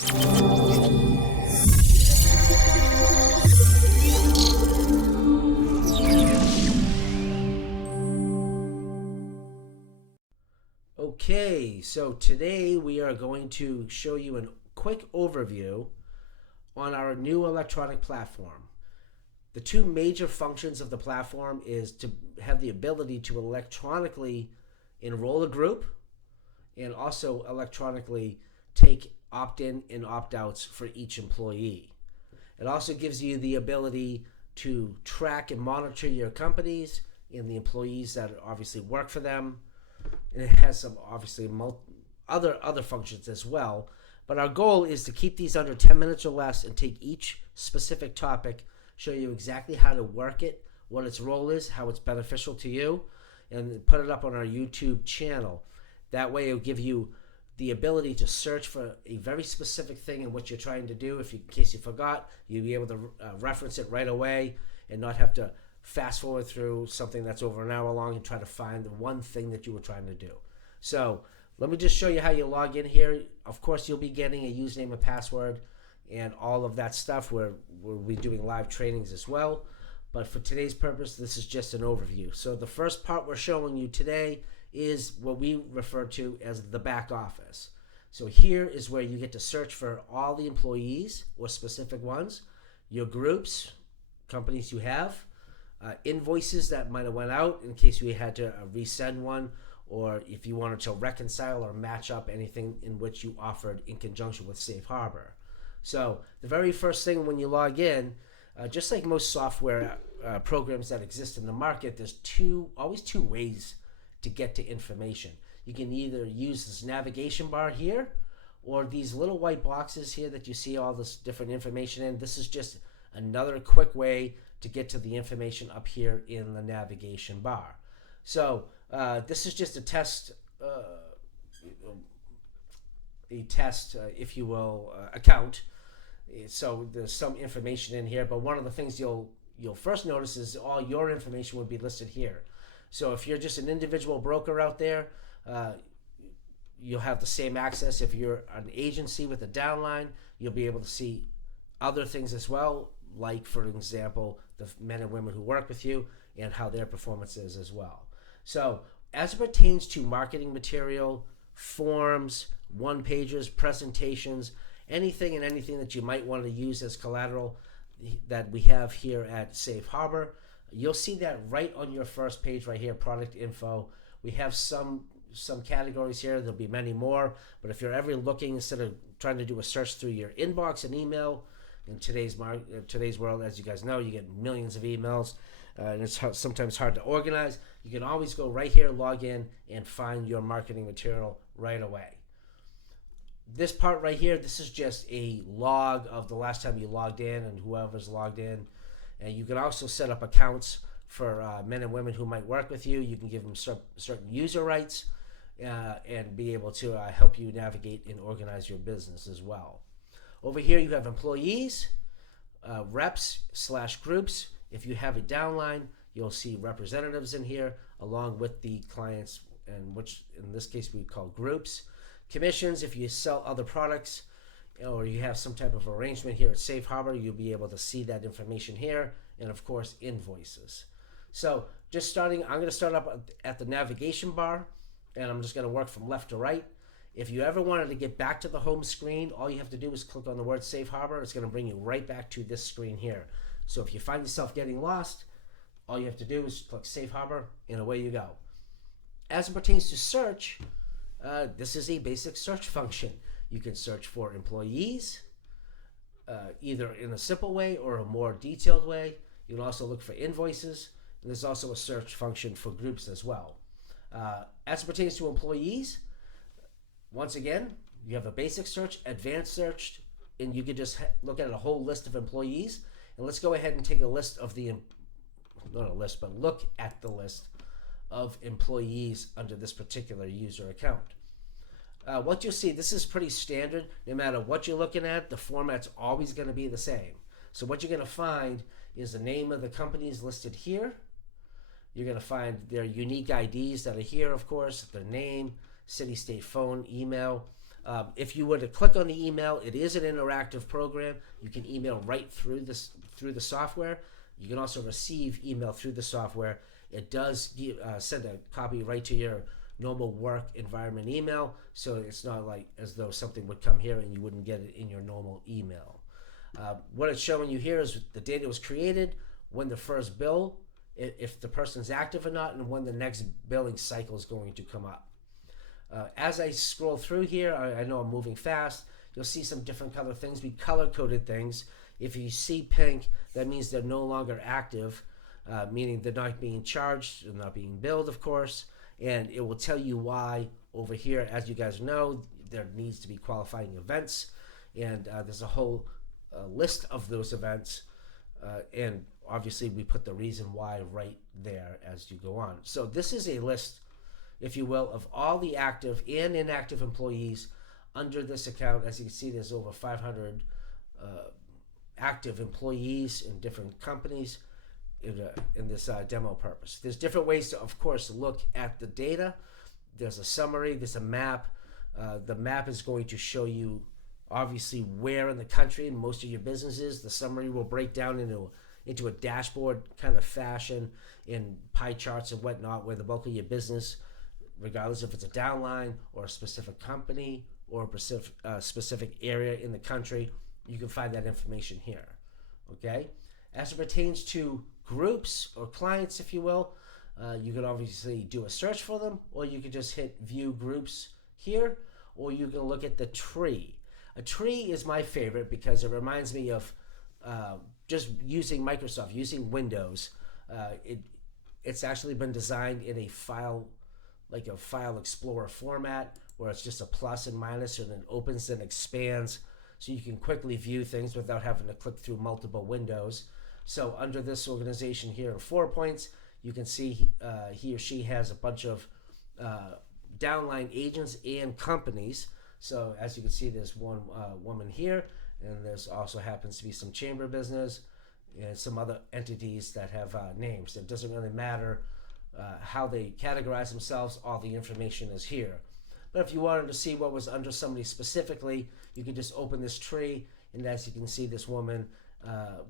Okay, so today we are going to show you a quick overview on our new electronic platform. The two major functions of the platform is to have the ability to electronically enroll a group and also electronically take opt-in and opt-outs for each employee. It also gives you the ability to track and monitor your companies and the employees that obviously work for them. And it has some obviously other functions as well. But our goal is to keep these under 10 minutes or less and take each specific topic, show you exactly how to work it, what its role is, how it's beneficial to you, and put it up on our YouTube channel. That way it'll give you the ability to search for a very specific thing in what you're trying to do. If you, in case you forgot, you'll be able to reference it right away and not have to fast forward through something that's over an hour long and try to find the one thing that you were trying to do. So let me just show you how you log in here. Of course, you'll be getting a username and password and all of that stuff. We'll be doing live trainings as well. But for today's purpose, this is just an overview. So the first part we're showing you today is what we refer to as the back office. So here is where you get to search for all the employees or specific ones, your groups, companies you have, invoices that might have went out in case we had to resend one, or if you wanted to reconcile or match up anything in which you offered in conjunction with Safe Harbor. So the very first thing when you log in, just like most software programs that exist in the market, there's always two ways to get to information. You can either use this navigation bar here or these little white boxes here that you see all this different information in. This is just another quick way to get to the information up here in the navigation bar. So this is just a test, if you will, account. So there's some information in here, but one of the things you'll first notice is all your information would be listed here. So if you're just an individual broker out there, you'll have the same access. If you're an agency with a downline, you'll be able to see other things as well, like, for example, the men and women who work with you and how their performance is as well. So as it pertains to marketing material, forms, one-pagers, presentations, anything that you might want to use as collateral that we have here at Safe Harbor, you'll see that right on your first page right here, product info. We have some categories here. There'll be many more, but if you're ever looking, instead of trying to do a search through your inbox and email, in today's world, as you guys know, you get millions of emails, and it's sometimes hard to organize. You can always go right here, log in, and find your marketing material right away. This part right here, this is just a log of the last time you logged in and whoever's logged in. And you can also set up accounts for men and women who might work with you. You can give them certain user rights and be able to help you navigate and organize your business as well. Over here you have employees, reps / groups. If you have a downline, you'll see representatives in here along with the clients, and which in this case we call groups. Commissions, if you sell other products or you have some type of arrangement here at Safe Harbor, you'll be able to see that information here, and of course invoices. So just starting, I'm going to start up at the navigation bar, and I'm just going to work from left to right. If you ever wanted to get back to the home screen, all you have to do is click on the word Safe Harbor. It's going to bring you right back to this screen here. So if you find yourself getting lost, all you have to do is click Safe Harbor, and away you go. As it pertains to search, this is a basic search function. You can search for employees, either in a simple way or a more detailed way. You can also look for invoices, and there's also a search function for groups as well. As it pertains to employees, once again, you have a basic search, advanced search, and you can just look at a whole list of employees. And let's go ahead and take a list of look at the list of employees under this particular user account. What you'll see, this is pretty standard. No matter what you're looking at, the format's always going to be the same. So what you're going to find is the name of the companies listed here. You're going to find their unique IDs that are here, of course, their name, city, state, phone, email. If you were to click on the email, it is an interactive program. You can email right through the software. You can also receive email through the software. It does send a copy right to your normal work environment email, so it's not like as though something would come here and you wouldn't get it in your normal email. What it's showing you here is the date it was created, when the first bill, if the person's active or not, and when the next billing cycle is going to come up. As I scroll through here, I know I'm moving fast. You'll see some different color things. We color-coded things. If you see pink, that means they're no longer active, meaning they're not being charged, they're not being billed, of course, and it will tell you why over here. As you guys know, there needs to be qualifying events, and there's a whole list of those events, and obviously we put the reason why right there as you go on. So this is a list, if you will, of all the active and inactive employees under this account. As you can see, there's over 500 active employees in different companies in this demo purpose. There's different ways to, of course, look at the data. There's a summary, there's a map. The map is going to show you obviously where in the country most of your business is. The summary will break down into a dashboard kind of fashion in pie charts and whatnot, where the bulk of your business, regardless if it's a downline or a specific company or a specific area in the country, you can find that information here. Okay? As it pertains to groups or clients, if you will, you can obviously do a search for them, or you can just hit view groups here, or you can look at the tree. A tree is my favorite because it reminds me of just using Microsoft, using Windows. It's actually been designed in a file explorer format, where it's just a plus and minus, and then opens and expands, so you can quickly view things without having to click through multiple windows. So under this organization here in 4 points, you can see he or she has a bunch of downline agents and companies. So as you can see, there's one woman here, and there's also happens to be some chamber business and some other entities that have names. It doesn't really matter how they categorize themselves. All the information is here. But if you wanted to see what was under somebody specifically, you could just open this tree, and as you can see, this woman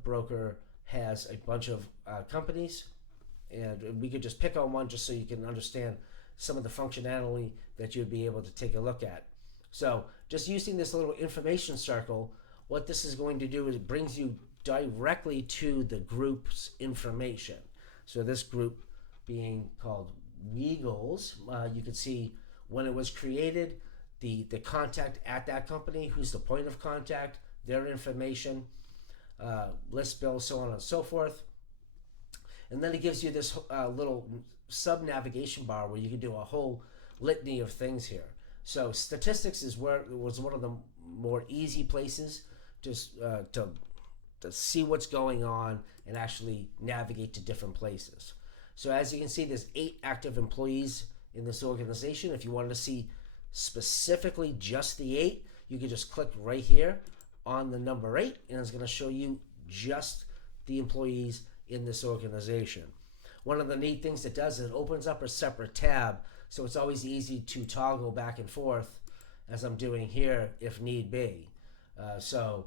broker has a bunch of companies, and we could just pick on one just so you can understand some of the functionality that you'd be able to take a look at. So just using this little information circle, what this is going to do is it brings you directly to the group's information. So this group being called Weagles, you can see when it was created, the contact at that company, who's the point of contact, their information, list bills, so on and so forth. And then it gives you this little sub-navigation bar where you can do a whole litany of things here. So statistics was one of the more easy places just to see what's going on and actually navigate to different places. So as you can see, there's 8 active employees in this organization. If you wanted to see specifically just the 8, you can just click right here on the number 8, and it's going to show you just the employees in this organization. One of the neat things it does is it opens up a separate tab, so it's always easy to toggle back and forth as I'm doing here if need be. So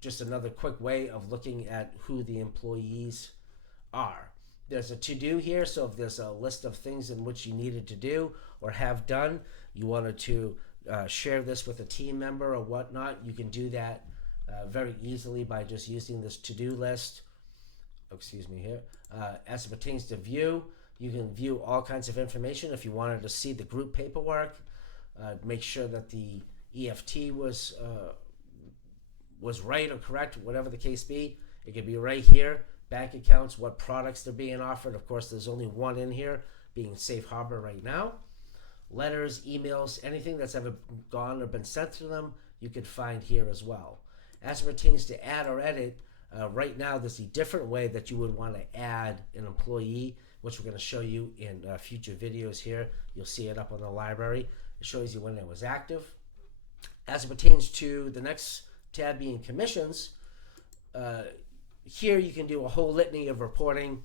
just another quick way of looking at who the employees are. There's a to-do here, so if there's a list of things in which you needed to do or have done, you wanted to share this with a team member or whatnot, you can do that very easily by just using this to-do list. Excuse me here. As it pertains to view, you can view all kinds of information. If you wanted to see the group paperwork, make sure that the EFT was right or correct, whatever the case be. It could be right here. Bank accounts, what products they're being offered. Of course, there's only one in here, being Safe Harbor right now. Letters, emails, anything that's ever gone or been sent to them, you can find here as well. As it pertains to add or edit, right now there's a different way that you would want to add an employee, which we're going to show you in future videos here. You'll see it up on the library. It shows you when it was active. As it pertains to the next tab being commissions, here you can do a whole litany of reporting.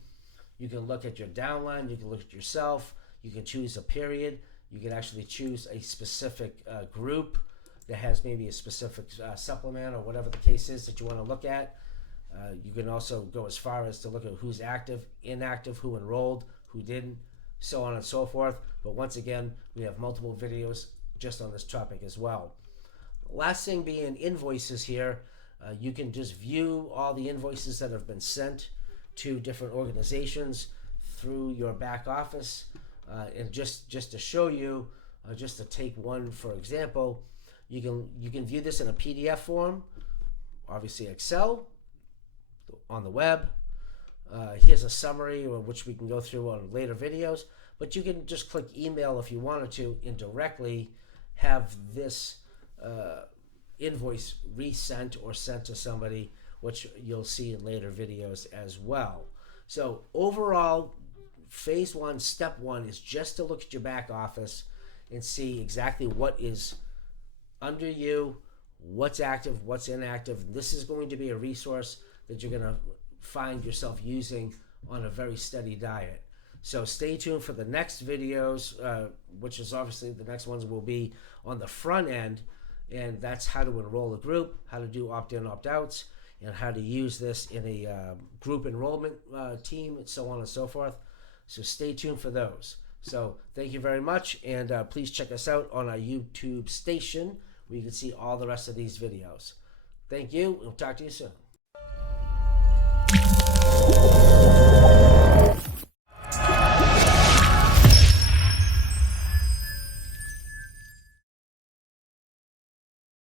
You can look at your downline, you can look at yourself, you can choose a period, you can actually choose a specific group. that has maybe a specific supplement or whatever the case is that you want to look at. You can also go as far as to look at who's active, inactive, who enrolled, who didn't, so on and so forth. But once again, we have multiple videos just on this topic as well. Last thing being invoices here. You can just view all the invoices that have been sent to different organizations through your back office. And just to show you, just to take one for example, you can view this in a PDF form, obviously Excel, on the web. Here's a summary, which we can go through on later videos, but you can just click email if you wanted to and directly have this invoice resent or sent to somebody, which you'll see in later videos as well. So overall, phase one, step one is just to look at your back office and see exactly what is under you, what's active, what's inactive. This is going to be a resource that you're going to find yourself using on a very steady diet. So stay tuned for the next videos, which is obviously the next ones will be on the front end, and that's how to enroll a group, how to do opt-in, opt-outs, and how to use this in a group enrollment team, and so on and so forth. So stay tuned for those. So thank you very much, and please check us out on our YouTube station where you can see all the rest of these videos. Thank you, and we'll talk to you soon.